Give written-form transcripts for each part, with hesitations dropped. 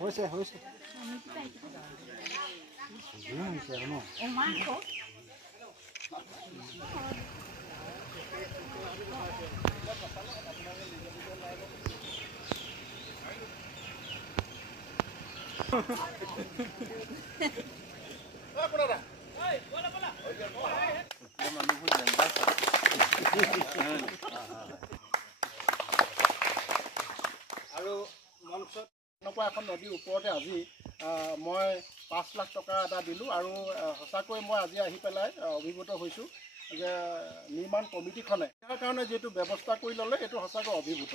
হৈছে হৈছে আৰু মঞ্চত এনেকুৱা এখন নদীৰ ওপৰতে আজি মই 5 লাখ টকা এটা দিলোঁ আৰু সঁচাকৈ মই আজি আহি পেলাই অভিভূত হৈছোঁ যে নিৰ্মাণ কমিটিখনে ইয়াৰ কাৰণে যিটো ব্যৱস্থা কৰি ল'লে এইটো সঁচাকৈ অভিভূত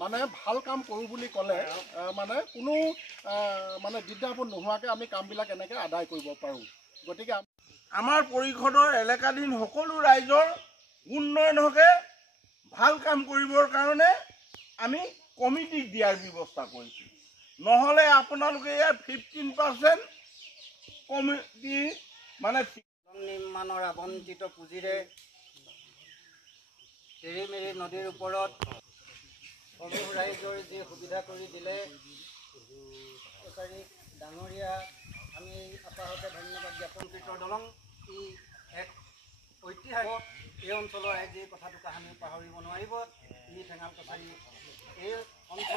মানে ভাল কাম কৰোঁ বুলি ক'লে মানে কোনো মানে দ্বিধাবোধ নোহোৱাকৈ আমি কামবিলাক এনেকৈ আদায় কৰিব পাৰোঁ গতিকে আমাৰ পৰিষদৰ এলেকাধীন সকলো ৰাইজৰ উন্নয়ন হকে ভাল কাম কৰিবৰ কাৰণে আমি কমিটিক দিয়াৰ ব্যৱস্থা কৰিছোঁ নহ'লে আপোনালোকে ইয়াৰ 15% কমিটি মানে নিৰ্মাণৰ আবণ্টিত পুঁজিৰে তেৰিমেৰি নদীৰ ওপৰত সমূহ ৰাইজৰ যি সুবিধা কৰি দিলে কছাৰী ডাঙৰীয়া আমি আপাহতে ধন্যবাদ জ্ঞাপন কৃত দলং ই এক ঐতিহাসিক এই অঞ্চলৰ ৰাইজে কথাটো কাহানি পাহৰিব নোৱাৰিব ই ঠেঙাল কছাৰী এই অঞ্চলৰ